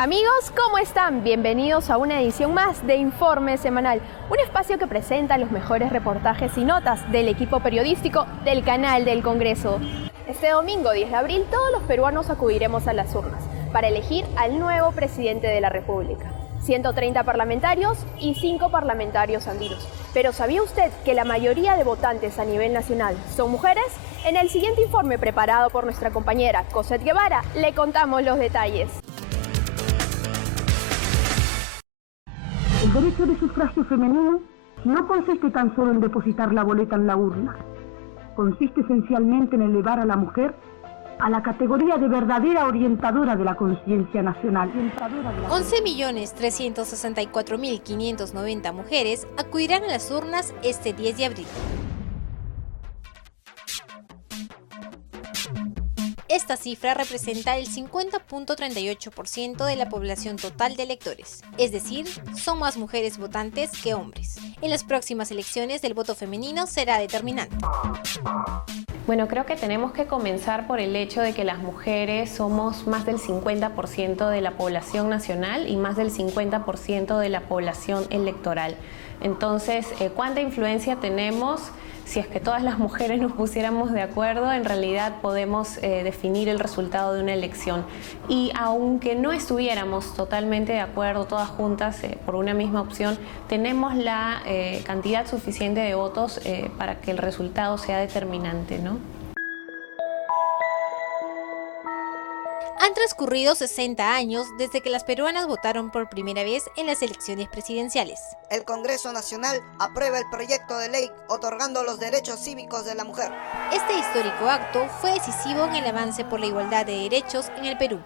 Amigos, ¿cómo están? Bienvenidos a una edición más de Informe Semanal, un espacio que presenta los mejores reportajes y notas del equipo periodístico del Canal del Congreso. Este domingo 10 de abril todos los peruanos acudiremos a las urnas para elegir al nuevo presidente de la República. 130 parlamentarios y 5 parlamentarios andinos. Pero ¿sabía usted que la mayoría de votantes a nivel nacional son mujeres? En el siguiente informe preparado por nuestra compañera Cosette Guevara le contamos los detalles. El derecho de sufragio femenino no consiste tan solo en depositar la boleta en la urna. Consiste esencialmente en elevar a la mujer a la categoría de verdadera orientadora de la conciencia nacional. 11.364.590 mujeres acudirán a las urnas este 10 de abril. Esta cifra representa el 50.38% de la población total de electores, es decir, son más mujeres votantes que hombres. En las próximas elecciones el voto femenino será determinante. Bueno, creo que tenemos que comenzar por el hecho de que las mujeres somos más del 50% de la población nacional y más del 50% de la población electoral. Entonces, ¿cuánta influencia tenemos? Si es que todas las mujeres nos pusiéramos de acuerdo, en realidad podemos definir el resultado de una elección. Y aunque no estuviéramos totalmente de acuerdo, todas juntas por una misma opción, tenemos la cantidad suficiente de votos para que el resultado sea determinante, ¿no? Han transcurrido 60 años desde que las peruanas votaron por primera vez en las elecciones presidenciales. El Congreso Nacional aprueba el proyecto de ley otorgando los derechos cívicos de la mujer. Este histórico acto fue decisivo en el avance por la igualdad de derechos en el Perú.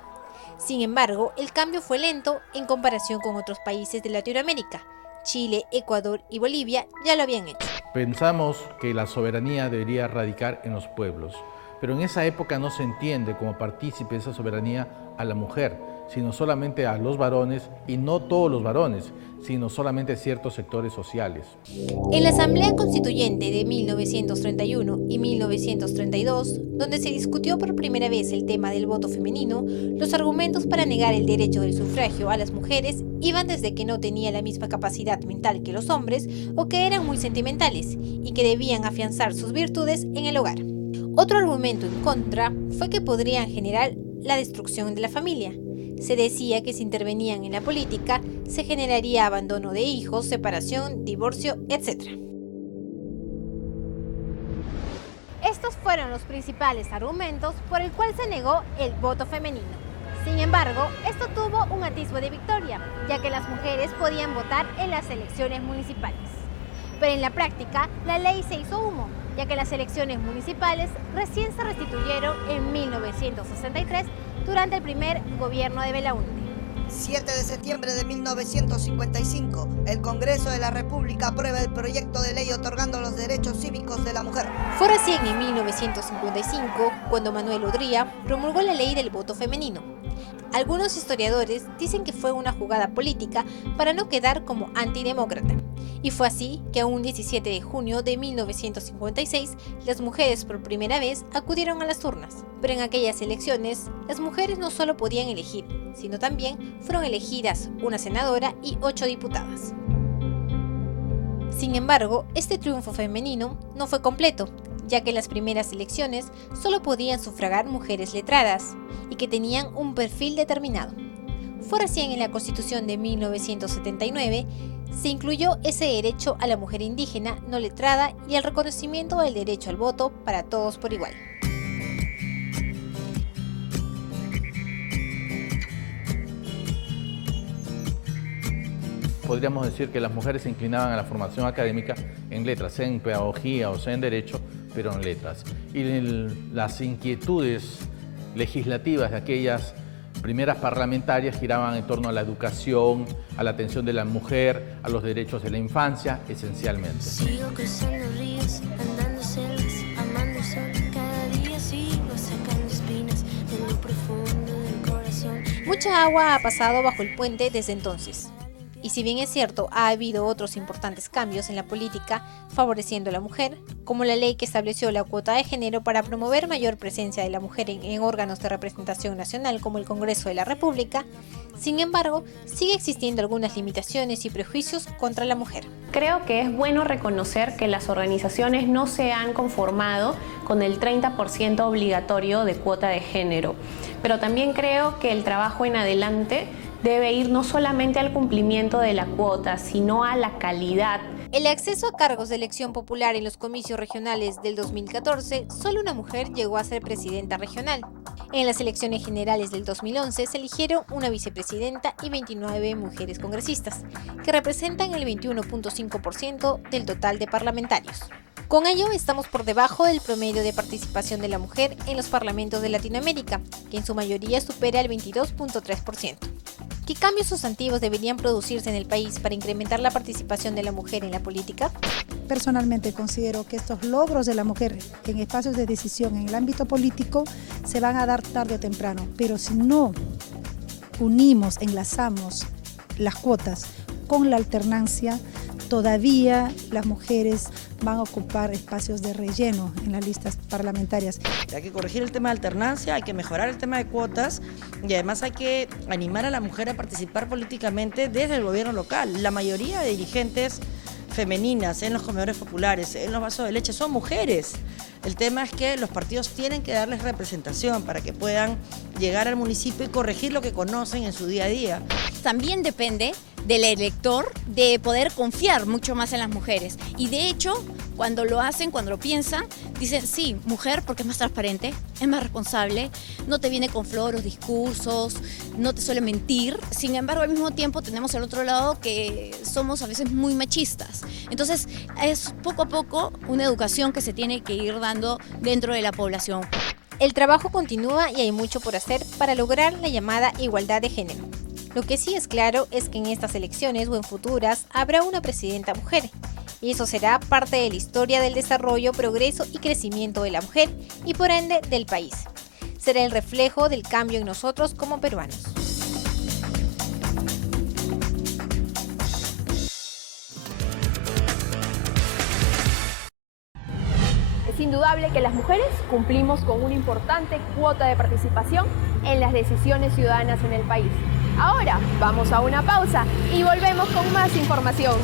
Sin embargo, el cambio fue lento en comparación con otros países de Latinoamérica. Chile, Ecuador y Bolivia ya lo habían hecho. Pensamos que la soberanía debería radicar en los pueblos. Pero en esa época no se entiende como partícipe de esa soberanía a la mujer, sino solamente a los varones, y no todos los varones, sino solamente ciertos sectores sociales. En la Asamblea Constituyente de 1931 y 1932, donde se discutió por primera vez el tema del voto femenino, los argumentos para negar el derecho del sufragio a las mujeres iban desde que no tenían la misma capacidad mental que los hombres o que eran muy sentimentales y que debían afianzar sus virtudes en el hogar. Otro argumento en contra fue que podrían generar la destrucción de la familia. Se decía que si intervenían en la política, se generaría abandono de hijos, separación, divorcio, etc. Estos fueron los principales argumentos por el cual se negó el voto femenino. Sin embargo, esto tuvo un atisbo de victoria, ya que las mujeres podían votar en las elecciones municipales. Pero en la práctica, la ley se hizo humo, ya que las elecciones municipales recién se restituyeron en 1963 durante el primer gobierno de Belaúnde. 7 de septiembre de 1955, el Congreso de la República aprueba el proyecto de ley otorgando los derechos cívicos de la mujer. Fue recién en 1955 cuando Manuel Odría promulgó la ley del voto femenino. Algunos historiadores dicen que fue una jugada política para no quedar como antidemócrata. Y fue así que un 17 de junio de 1956, las mujeres por primera vez acudieron a las urnas. Pero en aquellas elecciones, las mujeres no solo podían elegir, sino también fueron elegidas una senadora y 8 diputadas. Sin embargo, este triunfo femenino no fue completo, ya que en las primeras elecciones solo podían sufragar mujeres letradas y que tenían un perfil determinado. Fue recién en la Constitución de 1979 se incluyó ese derecho a la mujer indígena no letrada y el reconocimiento del derecho al voto para todos por igual. Podríamos decir que las mujeres se inclinaban a la formación académica en letras, sea en pedagogía o sea en derecho, pero en letras. Y las inquietudes legislativas de aquellas primeras parlamentarias giraban en torno a la educación, a la atención de la mujer, a los derechos de la infancia, esencialmente. Sigo cruzando ríos, andando selvas, amando el sol, cada día sigo sacando espinas de lo profundo del corazón. Mucha agua ha pasado bajo el puente desde entonces. Y si bien es cierto, ha habido otros importantes cambios en la política favoreciendo a la mujer, como la ley que estableció la cuota de género para promover mayor presencia de la mujer en órganos de representación nacional como el Congreso de la República, Sin embargo, sigue existiendo algunas limitaciones y prejuicios contra la mujer. Creo que es bueno reconocer que las organizaciones no se han conformado con el 30% obligatorio de cuota de género, pero también creo que el trabajo en adelante debe ir no solamente al cumplimiento de la cuota, sino a la calidad. El acceso a cargos de elección popular en los comicios regionales del 2014, solo una mujer llegó a ser presidenta regional. En las elecciones generales del 2011 se eligieron una vicepresidenta y 29 mujeres congresistas, que representan el 21.5% del total de parlamentarios. Con ello, estamos por debajo del promedio de participación de la mujer en los parlamentos de Latinoamérica, que en su mayoría supera el 22.3%. ¿Qué cambios sustantivos deberían producirse en el país para incrementar la participación de la mujer en la política? Personalmente considero que estos logros de la mujer en espacios de decisión en el ámbito político se van a dar tarde o temprano, pero si no unimos, enlazamos las cuotas con la alternancia, todavía las mujeres van a ocupar espacios de relleno en las listas parlamentarias. Hay que corregir el tema de alternancia, hay que mejorar el tema de cuotas y además hay que animar a la mujer a participar políticamente desde el gobierno local. La mayoría de dirigentes femeninas en los comedores populares, en los vasos de leche, son mujeres. El tema es que los partidos tienen que darles representación para que puedan llegar al municipio y corregir lo que conocen en su día a día. También depende del elector de poder confiar mucho más en las mujeres. Y de hecho, cuando lo hacen, cuando lo piensan, dicen, sí, mujer, porque es más transparente, es más responsable, no te viene con floros, discursos, no te suele mentir. Sin embargo, al mismo tiempo tenemos el otro lado que somos a veces muy machistas. Entonces, es poco a poco una educación que se tiene que ir dando dentro de la población. El trabajo continúa y hay mucho por hacer para lograr la llamada igualdad de género. Lo que sí es claro es que en estas elecciones o en futuras habrá una presidenta mujer. Y eso será parte de la historia del desarrollo, progreso y crecimiento de la mujer y por ende del país. Será el reflejo del cambio en nosotros como peruanos. Es indudable que las mujeres cumplimos con una importante cuota de participación en las decisiones ciudadanas en el país. Ahora vamos a una pausa y volvemos con más información.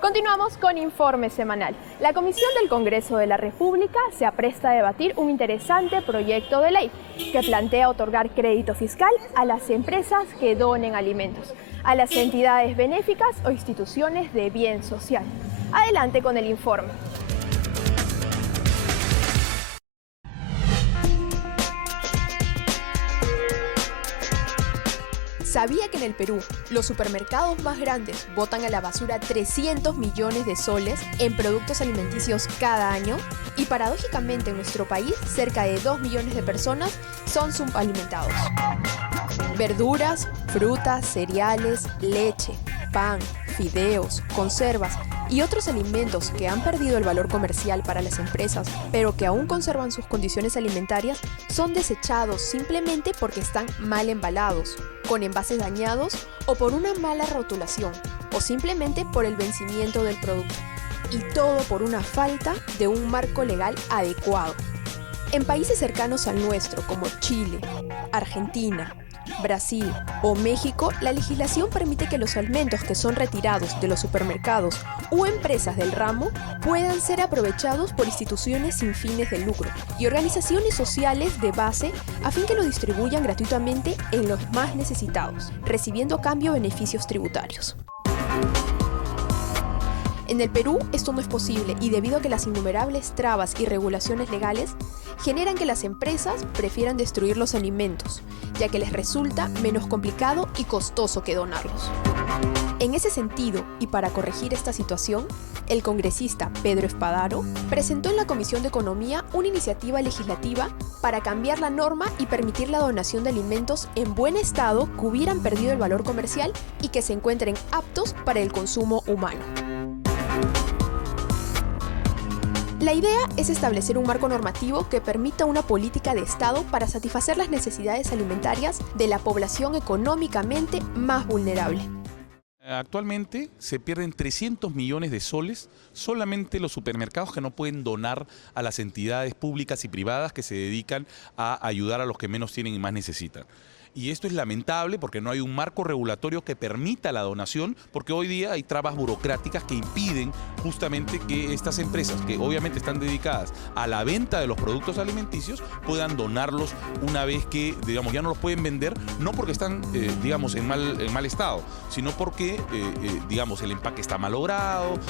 Continuamos con Informe Semanal. La Comisión del Congreso de la República se apresta a debatir un interesante proyecto de ley que plantea otorgar crédito fiscal a las empresas que donen alimentos, a las entidades benéficas o instituciones de bien social. Adelante con el informe. ¿Sabía que en el Perú los supermercados más grandes botan a la basura 300 millones de soles en productos alimenticios cada año? Y paradójicamente en nuestro país cerca de 2 millones de personas son subalimentados. Verduras, frutas, cereales, leche, pan, fideos, conservas y otros alimentos que han perdido el valor comercial para las empresas, pero que aún conservan sus condiciones alimentarias, son desechados simplemente porque están mal embalados, con envases dañados o por una mala rotulación, o simplemente por el vencimiento del producto. Y todo por una falta de un marco legal adecuado. En países cercanos al nuestro, como Chile, Argentina, Brasil o México, la legislación permite que los alimentos que son retirados de los supermercados o empresas del ramo puedan ser aprovechados por instituciones sin fines de lucro y organizaciones sociales de base a fin que lo distribuyan gratuitamente en los más necesitados, recibiendo a cambio beneficios tributarios. En el Perú esto no es posible y debido a que las innumerables trabas y regulaciones legales generan que las empresas prefieran destruir los alimentos, ya que les resulta menos complicado y costoso que donarlos. En ese sentido, y para corregir esta situación, el congresista Pedro Espadaro presentó en la Comisión de Economía una iniciativa legislativa para cambiar la norma y permitir la donación de alimentos en buen estado que hubieran perdido el valor comercial y que se encuentren aptos para el consumo humano. La idea es establecer un marco normativo que permita una política de Estado para satisfacer las necesidades alimentarias de la población económicamente más vulnerable. Actualmente se pierden 300 millones de soles solamente los supermercados que no pueden donar a las entidades públicas y privadas que se dedican a ayudar a los que menos tienen y más necesitan. Y esto es lamentable porque no hay un marco regulatorio que permita la donación, porque hoy día hay trabas burocráticas que impiden justamente que estas empresas, que obviamente están dedicadas a la venta de los productos alimenticios, puedan donarlos una vez que, digamos, ya no los pueden vender, no porque están, digamos, en mal estado, sino porque, digamos, el empaque está malogrado,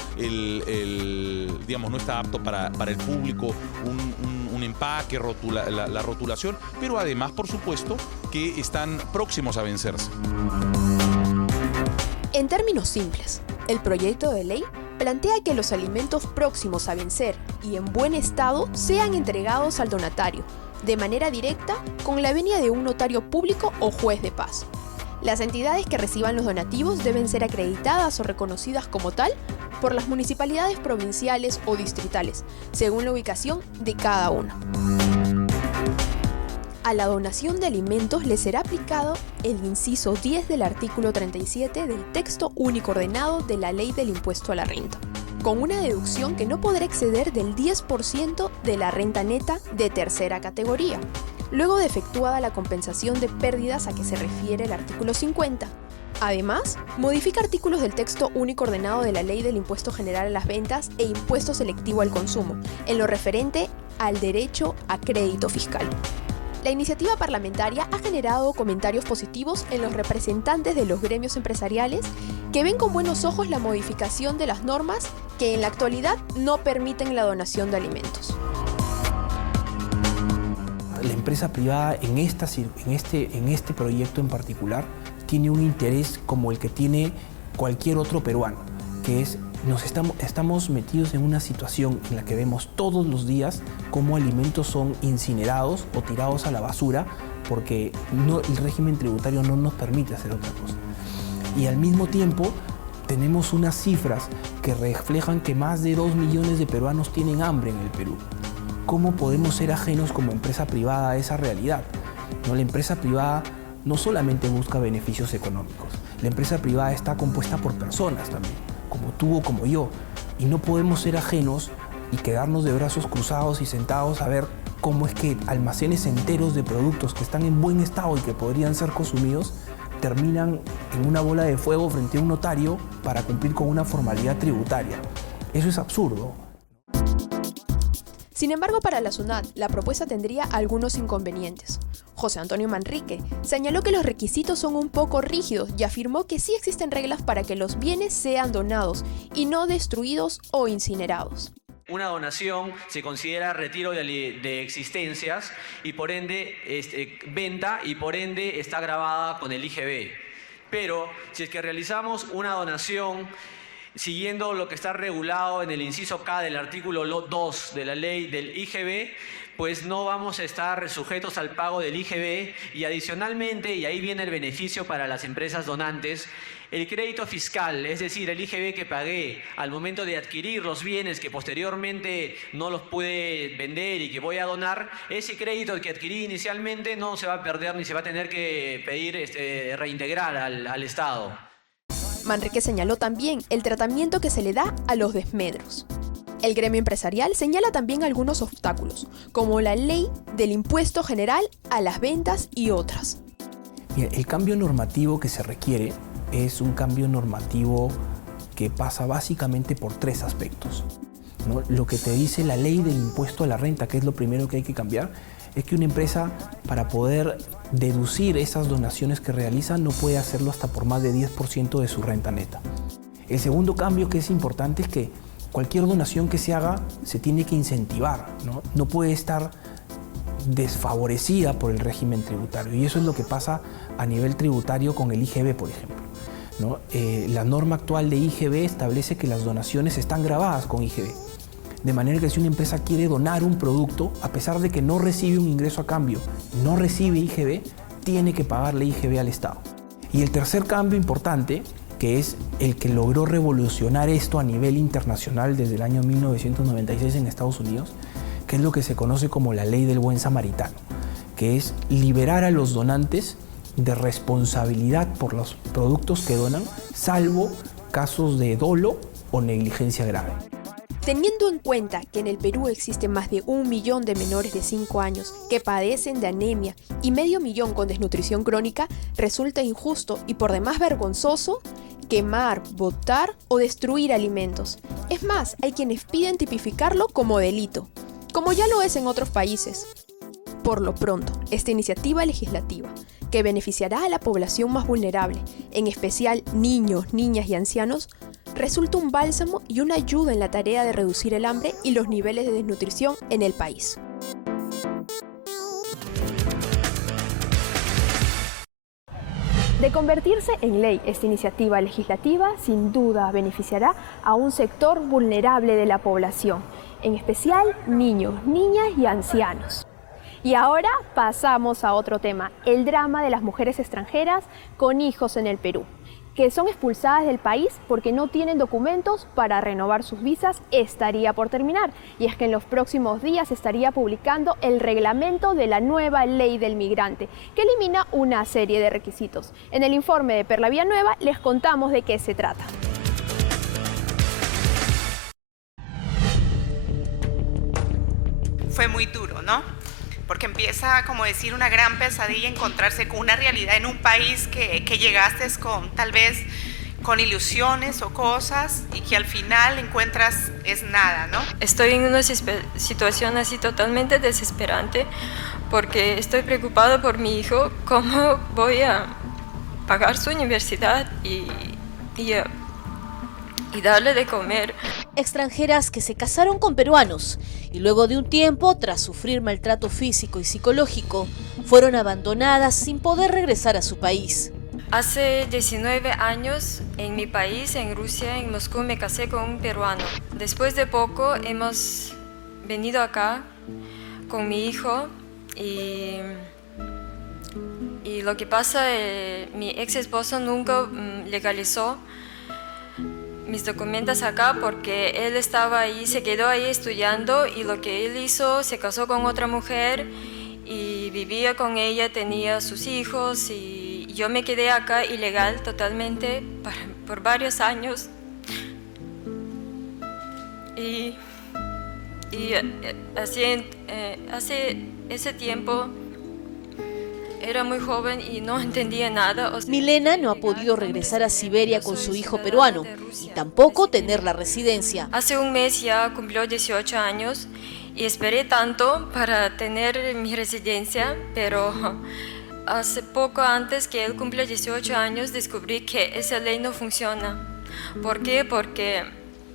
digamos, no está apto para el público un empaque, la rotulación, pero además, por supuesto, que están próximos a vencerse. En términos simples, el proyecto de ley plantea que los alimentos próximos a vencer y en buen estado sean entregados al donatario, de manera directa con la venia de un notario público o juez de paz. Las entidades que reciban los donativos deben ser acreditadas o reconocidas como tal por las municipalidades provinciales o distritales, según la ubicación de cada una. A la donación de alimentos le será aplicado el inciso 10 del artículo 37 del texto único ordenado de la Ley del Impuesto a la Renta, con una deducción que no podrá exceder del 10% de la renta neta de tercera categoría, luego de efectuada la compensación de pérdidas a que se refiere el artículo 50. Además, modifica artículos del texto único ordenado de la Ley del Impuesto General a las Ventas e Impuesto Selectivo al Consumo, en lo referente al derecho a crédito fiscal. La iniciativa parlamentaria ha generado comentarios positivos en los representantes de los gremios empresariales que ven con buenos ojos la modificación de las normas que en la actualidad no permiten la donación de alimentos. La empresa privada en este proyecto en particular tiene un interés como el que tiene cualquier otro peruano, que es estamos metidos en una situación en la que vemos todos los días cómo alimentos son incinerados o tirados a la basura porque el régimen tributario no nos permite hacer otra cosa. Y al mismo tiempo tenemos unas cifras que reflejan que más de 2 millones de peruanos tienen hambre en el Perú. ¿Cómo podemos ser ajenos como empresa privada a esa realidad? ¿No? La empresa privada no solamente busca beneficios económicos, la empresa privada está compuesta por personas también, como tú o como yo, y no podemos ser ajenos y quedarnos de brazos cruzados y sentados a ver cómo es que almacenes enteros de productos que están en buen estado y que podrían ser consumidos terminan en una bola de fuego frente a un notario para cumplir con una formalidad tributaria. Eso es absurdo. Sin embargo, para la SUNAT, la propuesta tendría algunos inconvenientes. José Antonio Manrique señaló que los requisitos son un poco rígidos y afirmó que sí existen reglas para que los bienes sean donados y no destruidos o incinerados. Una donación se considera retiro de existencias y por ende venta y por ende está grabada con el IGB. Pero si es que realizamos una donación siguiendo lo que está regulado en el inciso K del artículo 2 de la ley del IGB, pues no vamos a estar sujetos al pago del IGB y adicionalmente, y ahí viene el beneficio para las empresas donantes, el crédito fiscal, es decir, el IGB que pagué al momento de adquirir los bienes que posteriormente no los pude vender y que voy a donar, ese crédito que adquirí inicialmente no se va a perder ni se va a tener que pedir reintegrar al Estado. Manrique señaló también el tratamiento que se le da a los desmedros. El gremio empresarial señala también algunos obstáculos, como la ley del impuesto general a las ventas y otras. Mira, el cambio normativo que se requiere es un cambio normativo que pasa básicamente por 3 aspectos, ¿no? Lo que te dice la ley del impuesto a la renta, que es lo primero que hay que cambiar, es que una empresa, para poder deducir esas donaciones que realiza, no puede hacerlo hasta por más de 10% de su renta neta. El segundo cambio que es importante es que cualquier donación que se haga se tiene que incentivar, ¿no? No puede estar desfavorecida por el régimen tributario, y eso es lo que pasa a nivel tributario con el IGB, por ejemplo, ¿no? La norma actual de IGB establece que las donaciones están gravadas con IGB. De manera que si una empresa quiere donar un producto, a pesar de que no recibe un ingreso a cambio, no recibe IGB, tiene que pagarle IGB al Estado. Y el tercer cambio importante, que es el que logró revolucionar esto a nivel internacional desde el año 1996 en Estados Unidos, que es lo que se conoce como la ley del buen samaritano, que es liberar a los donantes de responsabilidad por los productos que donan, salvo casos de dolo o negligencia grave. Teniendo en cuenta que en el Perú existen más de 1 millón de menores de 5 años que padecen de anemia y medio millón con desnutrición crónica, resulta injusto y por demás vergonzoso quemar, botar o destruir alimentos. Es más, hay quienes piden tipificarlo como delito, como ya lo es en otros países. Por lo pronto, esta iniciativa legislativa, que beneficiará a la población más vulnerable, en especial niños, niñas y ancianos, resulta un bálsamo y una ayuda en la tarea de reducir el hambre y los niveles de desnutrición en el país. De convertirse en ley, esta iniciativa legislativa sin duda beneficiará a un sector vulnerable de la población, en especial niños, niñas y ancianos. Y ahora pasamos a otro tema, el drama de las mujeres extranjeras con hijos en el Perú, que son expulsadas del país porque no tienen documentos para renovar sus visas. Estaría por terminar, y es que en los próximos días se estaría publicando el reglamento de la nueva ley del migrante, que elimina una serie de requisitos. En el informe de Perla Villanueva les contamos de qué se trata. Fue muy duro, ¿no? Porque empieza, como decir, una gran pesadilla encontrarse con una realidad en un país que llegaste con tal vez con ilusiones o cosas y que al final encuentras es nada, ¿no? Estoy en una situación así totalmente desesperante porque estoy preocupada por mi hijo, cómo voy a pagar su universidad y darle de comer. Extranjeras que se casaron con peruanos y luego de un tiempo, tras sufrir maltrato físico y psicológico, fueron abandonadas sin poder regresar a su país. Hace 19 años en mi país, en Rusia, en Moscú, me casé con un peruano. Después de poco hemos venido acá con mi hijo y lo que pasa, mi ex esposo nunca legalizó mis documentos acá porque él estaba ahí, se quedó ahí estudiando y lo que él hizo, se casó con otra mujer y vivía con ella, tenía sus hijos y yo me quedé acá ilegal totalmente por varios años y hace ese tiempo era muy joven y no entendía nada. Milena no ha podido regresar a Siberia con su hijo peruano y tampoco tener la residencia. Hace un mes ya cumplió 18 años y esperé tanto para tener mi residencia, pero hace poco antes que él cumpla 18 años descubrí que esa ley no funciona. ¿Por qué? Porque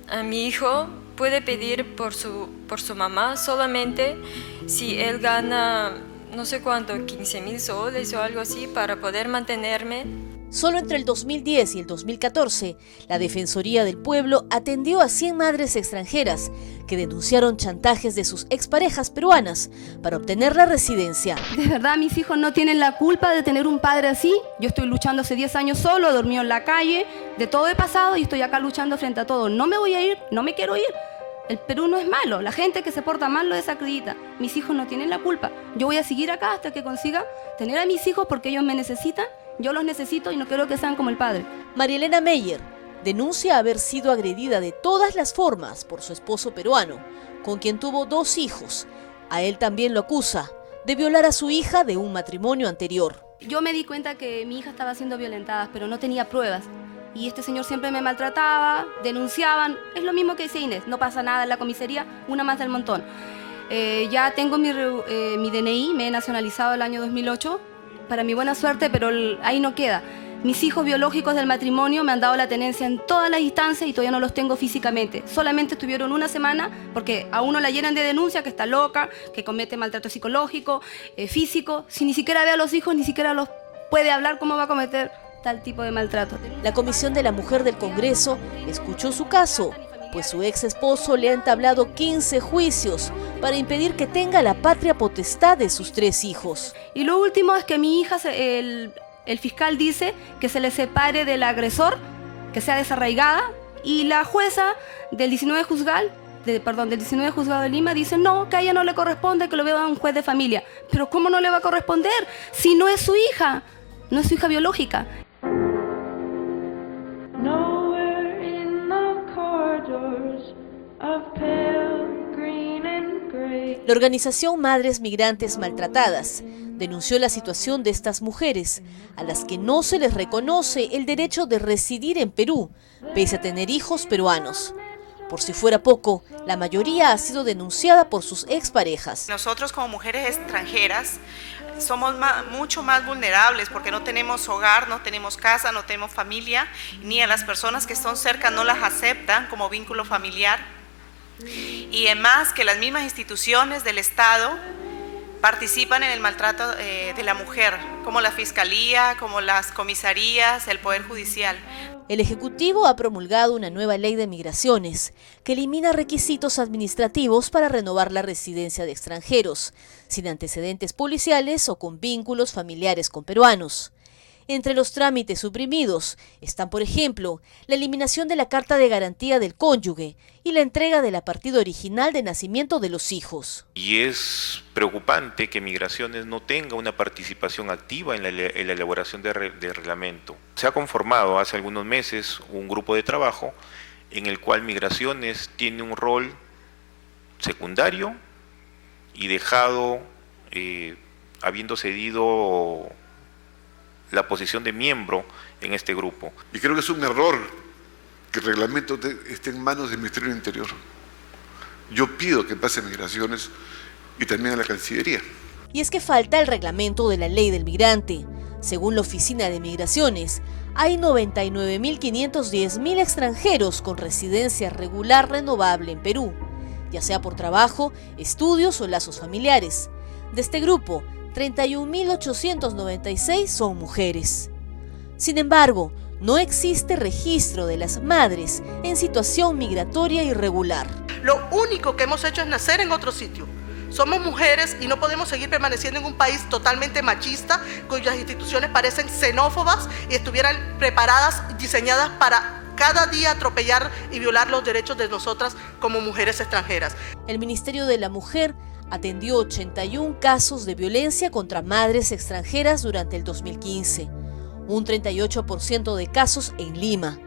a mi hijo puede pedir por su mamá solamente si él gana no sé cuánto, 15.000 soles o algo así para poder mantenerme. Solo entre el 2010 y el 2014, la Defensoría del Pueblo atendió a 100 madres extranjeras que denunciaron chantajes de sus exparejas peruanas para obtener la residencia. De verdad, mis hijos no tienen la culpa de tener un padre así. Yo estoy luchando hace 10 años solo, he dormido en la calle, de todo he pasado y estoy acá luchando frente a todo. No me voy a ir, no me quiero ir. El Perú no es malo, la gente que se porta mal lo desacredita. Mis hijos no tienen la culpa. Yo voy a seguir acá hasta que consiga tener a mis hijos porque ellos me necesitan, yo los necesito y no quiero que sean como el padre. Marielena Meyer denuncia haber sido agredida de todas las formas por su esposo peruano, con quien tuvo 2 hijos. A él también lo acusa de violar a su hija de un matrimonio anterior. Yo me di cuenta que mi hija estaba siendo violentada, pero no tenía pruebas. Y este señor siempre me maltrataba, denunciaban. Es lo mismo que dice Inés, no pasa nada en la comisaría, una más del montón. Ya tengo mi DNI, me he nacionalizado el año 2008, para mi buena suerte, pero ahí no queda. Mis hijos biológicos del matrimonio me han dado la tenencia en todas las instancias y todavía no los tengo físicamente. Solamente estuvieron una semana porque a uno la llenan de denuncia, que está loca, que comete maltrato psicológico, físico. Si ni siquiera ve a los hijos, ni siquiera los puede hablar, ¿cómo va a cometer tal tipo de maltrato? La Comisión de la Mujer del Congreso escuchó su caso, pues su ex esposo le ha entablado 15 juicios para impedir que tenga la patria potestad de sus 3 hijos. Y lo último es que mi hija, el fiscal dice que se le separe del agresor, que sea desarraigada, y la jueza del 19 juzgado de Lima dice no, que a ella no le corresponde, que lo vea un juez de familia. Pero ¿cómo no le va a corresponder si no es su hija? no es su hija biológica. La organización Madres Migrantes Maltratadas denunció la situación de estas mujeres, a las que no se les reconoce el derecho de residir en Perú, pese a tener hijos peruanos. Por si fuera poco, la mayoría ha sido denunciada por sus exparejas. Nosotros como mujeres extranjeras somos mucho más vulnerables porque no tenemos hogar, no tenemos casa, no tenemos familia, ni a las personas que están cerca no las aceptan como vínculo familiar. Y además que las mismas instituciones del Estado participan en el maltrato de la mujer, como la Fiscalía, como las comisarías, el Poder Judicial. El Ejecutivo ha promulgado una nueva ley de migraciones que elimina requisitos administrativos para renovar la residencia de extranjeros, sin antecedentes policiales o con vínculos familiares con peruanos. Entre los trámites suprimidos están, por ejemplo, la eliminación de la Carta de Garantía del Cónyuge y la entrega de la partida original de nacimiento de los hijos. Y es preocupante que Migraciones no tenga una participación activa en la elaboración de reglamento. Se ha conformado hace algunos meses un grupo de trabajo en el cual Migraciones tiene un rol secundario y dejado, habiendo cedido la posición de miembro en este grupo. Y creo que es un error que el reglamento esté en manos del Ministerio del Interior. Yo pido que pase a Migraciones y también a la Cancillería. Y es que falta el reglamento de la ley del migrante. Según la Oficina de Migraciones, hay 99.510.000 extranjeros con residencia regular renovable en Perú, ya sea por trabajo, estudios o lazos familiares. De este grupo, 31.896 son mujeres. Sin embargo, no existe registro de las madres en situación migratoria irregular. Lo único que hemos hecho es nacer en otro sitio. Somos mujeres y no podemos seguir permaneciendo en un país totalmente machista, cuyas instituciones parecen xenófobas y estuvieran preparadas y diseñadas para cada día atropellar y violar los derechos de nosotras como mujeres extranjeras. El Ministerio de la Mujer atendió 81 casos de violencia contra madres extranjeras durante el 2015, un 38% de casos en Lima.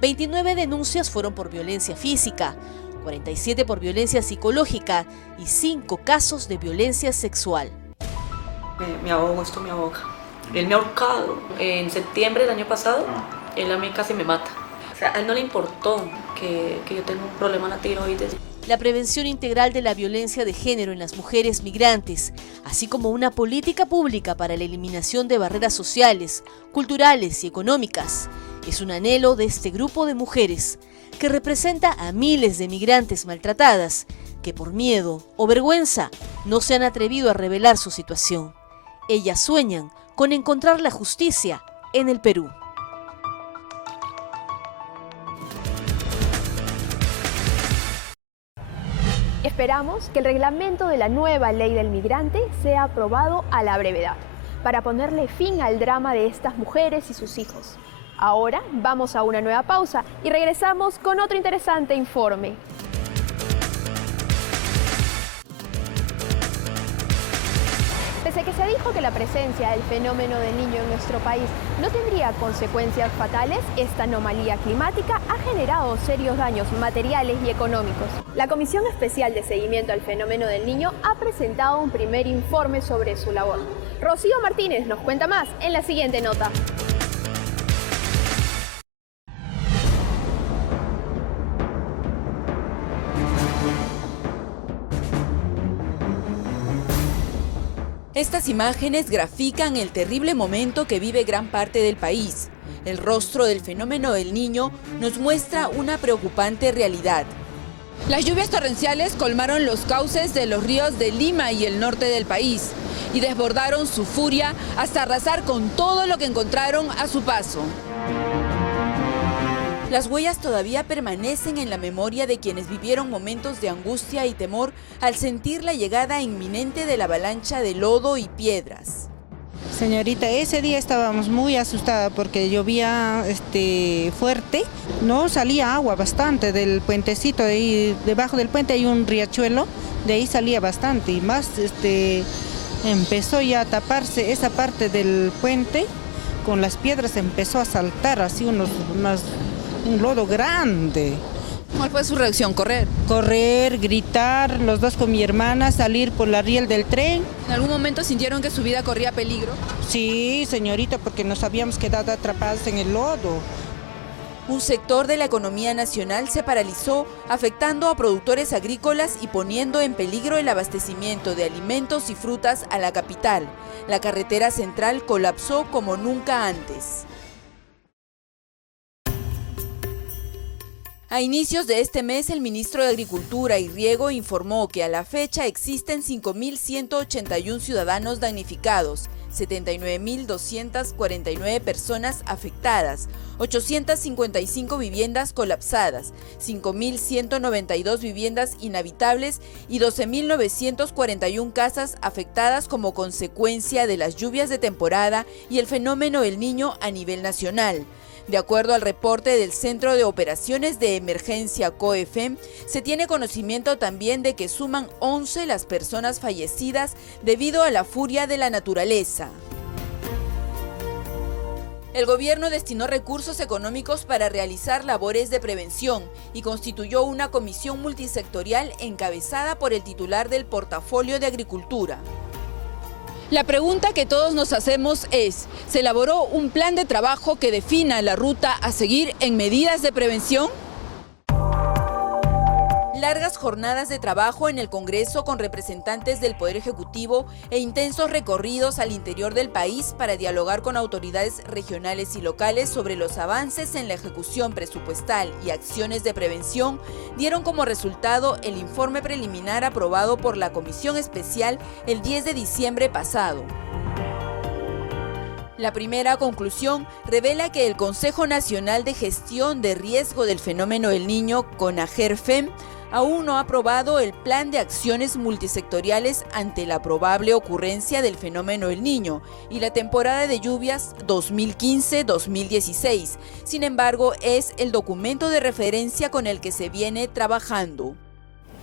29 denuncias fueron por violencia física, 47 por violencia psicológica y 5 casos de violencia sexual. Me ahogo, esto me ahoga. Él me ha ahorcado. En septiembre del año pasado, él a mí casi me mata. O sea, a él no le importó que yo tengo un problema en la tiroides. La prevención integral de la violencia de género en las mujeres migrantes, así como una política pública para la eliminación de barreras sociales, culturales y económicas, es un anhelo de este grupo de mujeres que representa a miles de migrantes maltratadas que por miedo o vergüenza no se han atrevido a revelar su situación. Ellas sueñan con encontrar la justicia en el Perú. Esperamos que el reglamento de la nueva ley del migrante sea aprobado a la brevedad, para ponerle fin al drama de estas mujeres y sus hijos. Ahora vamos a una nueva pausa y regresamos con otro interesante informe. Pese a que se dijo que la presencia del fenómeno del Niño en nuestro país no tendría consecuencias fatales, esta anomalía climática ha generado serios daños materiales y económicos. La Comisión Especial de Seguimiento al Fenómeno del Niño ha presentado un primer informe sobre su labor. Rocío Martínez nos cuenta más en la siguiente nota. Estas imágenes grafican el terrible momento que vive gran parte del país. El rostro del fenómeno del Niño nos muestra una preocupante realidad. Las lluvias torrenciales colmaron los cauces de los ríos de Lima y el norte del país y desbordaron su furia hasta arrasar con todo lo que encontraron a su paso. Las huellas todavía permanecen en la memoria de quienes vivieron momentos de angustia y temor al sentir la llegada inminente de la avalancha de lodo y piedras. Señorita, ese día estábamos muy asustadas porque llovía fuerte, no salía agua bastante del puentecito, de ahí, debajo del puente hay un riachuelo, de ahí salía bastante y más empezó ya a taparse esa parte del puente con las piedras empezó a saltar así un lodo grande. ¿Cuál fue su reacción? ¿Correr? Correr, gritar, los dos con mi hermana, salir por la riel del tren. ¿En algún momento sintieron que su vida corría peligro? Sí, señorita, porque nos habíamos quedado atrapados en el lodo. Un sector de la economía nacional se paralizó, afectando a productores agrícolas y poniendo en peligro el abastecimiento de alimentos y frutas a la capital. La carretera central colapsó como nunca antes. A inicios de este mes, el ministro de Agricultura y Riego informó que a la fecha existen 5.181 ciudadanos damnificados, 79.249 personas afectadas, 855 viviendas colapsadas, 5.192 viviendas inhabitables y 12.941 casas afectadas como consecuencia de las lluvias de temporada y el fenómeno El Niño a nivel nacional. De acuerdo al reporte del Centro de Operaciones de Emergencia COEFEM, se tiene conocimiento también de que suman 11 las personas fallecidas debido a la furia de la naturaleza. El gobierno destinó recursos económicos para realizar labores de prevención y constituyó una comisión multisectorial encabezada por el titular del portafolio de Agricultura. La pregunta que todos nos hacemos es, ¿se elaboró un plan de trabajo que defina la ruta a seguir en medidas de prevención? Largas jornadas de trabajo en el Congreso con representantes del Poder Ejecutivo e intensos recorridos al interior del país para dialogar con autoridades regionales y locales sobre los avances en la ejecución presupuestal y acciones de prevención dieron como resultado el informe preliminar aprobado por la Comisión Especial el 10 de diciembre pasado. La primera conclusión revela que el Consejo Nacional de Gestión de Riesgo del Fenómeno El Niño, CONAGER-FEM, aún no ha aprobado el plan de acciones multisectoriales ante la probable ocurrencia del fenómeno El Niño y la temporada de lluvias 2015-2016. Sin embargo, es el documento de referencia con el que se viene trabajando.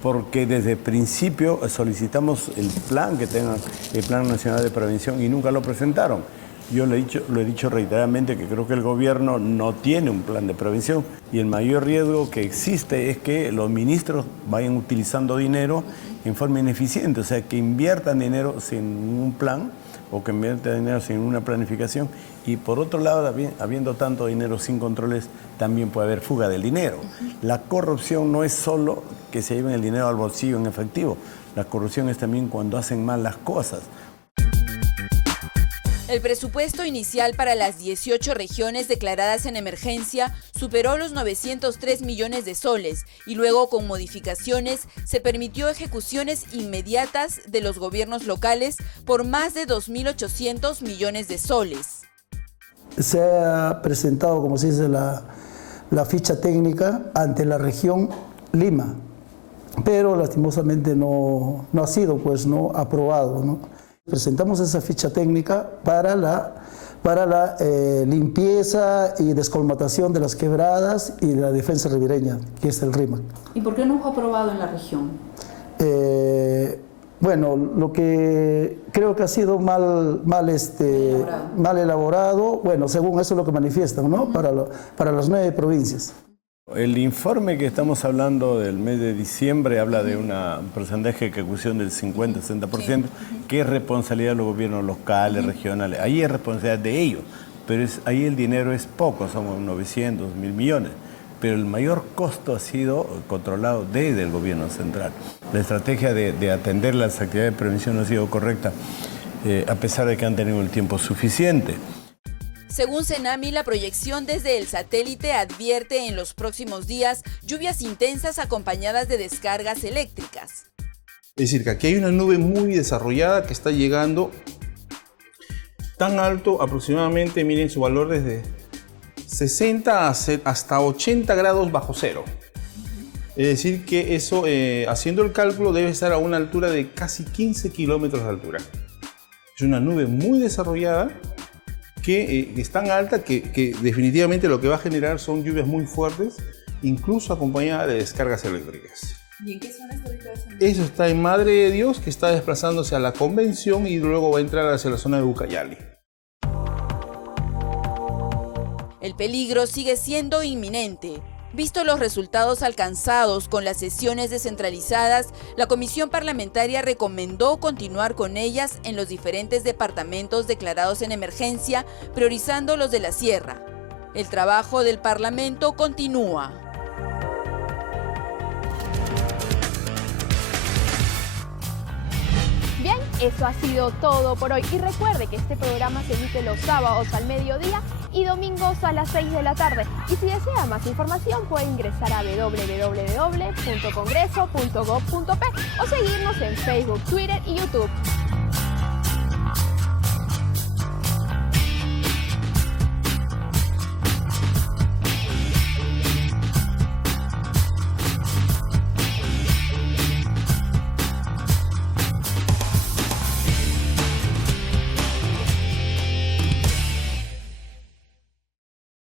Porque desde el principio solicitamos el plan que tengan, el Plan Nacional de Prevención, y nunca lo presentaron. Yo lo he dicho reiteradamente que creo que el gobierno no tiene un plan de prevención y el mayor riesgo que existe es que los ministros vayan utilizando dinero en forma ineficiente, o sea, que inviertan dinero sin un plan o que inviertan dinero sin una planificación. Y por otro lado, habiendo tanto dinero sin controles, también puede haber fuga del dinero. La corrupción no es solo que se lleven el dinero al bolsillo en efectivo, la corrupción es también cuando hacen mal las cosas. El presupuesto inicial para las 18 regiones declaradas en emergencia superó los 903 millones de soles y luego con modificaciones se permitió ejecuciones inmediatas de los gobiernos locales por más de 2.800 millones de soles. Se ha presentado, como se dice, la ficha técnica ante la región Lima, pero lastimosamente no ha sido aprobado, ¿no? Presentamos esa ficha técnica para la limpieza y descolmatación de las quebradas y la defensa ribereña, que es el RIMAC. ¿Y por qué no fue aprobado en la región? Bueno, lo que creo que ha sido mal elaborado, bueno, según eso es lo que manifiestan, ¿no? Para las 9 provincias. El informe que estamos hablando del mes de diciembre habla de un porcentaje de ejecución del 50-60%, que es responsabilidad de los gobiernos locales, regionales. Ahí es responsabilidad de ellos, pero ahí el dinero es poco, somos 900, 1.000 millones. Pero el mayor costo ha sido controlado desde el gobierno central. La estrategia de atender las actividades de prevención no ha sido correcta, a pesar de que han tenido el tiempo suficiente. Según Cenami, la proyección desde el satélite advierte en los próximos días lluvias intensas acompañadas de descargas eléctricas. Es decir, que aquí hay una nube muy desarrollada que está llegando tan alto, aproximadamente, miren su valor, desde 60 hasta 80 grados bajo cero. Es decir, que eso, haciendo el cálculo, debe estar a una altura de casi 15 kilómetros de altura. Es una nube muy desarrollada que es tan alta que definitivamente lo que va a generar son lluvias muy fuertes, incluso acompañadas de descargas eléctricas. ¿Y en qué zona está ubicado eso? Eso está en Madre de Dios, que está desplazándose a la Convención y luego va a entrar hacia la zona de Ucayali. El peligro sigue siendo inminente. Visto los resultados alcanzados con las sesiones descentralizadas, la Comisión Parlamentaria recomendó continuar con ellas en los diferentes departamentos declarados en emergencia, priorizando los de la Sierra. El trabajo del Parlamento continúa. Bien, eso ha sido todo por hoy. Y recuerde que este programa se emite los sábados al mediodía y domingos a las 6 de la tarde. Y si desea más información puede ingresar a www.congreso.gov.p o seguirnos en Facebook, Twitter y YouTube.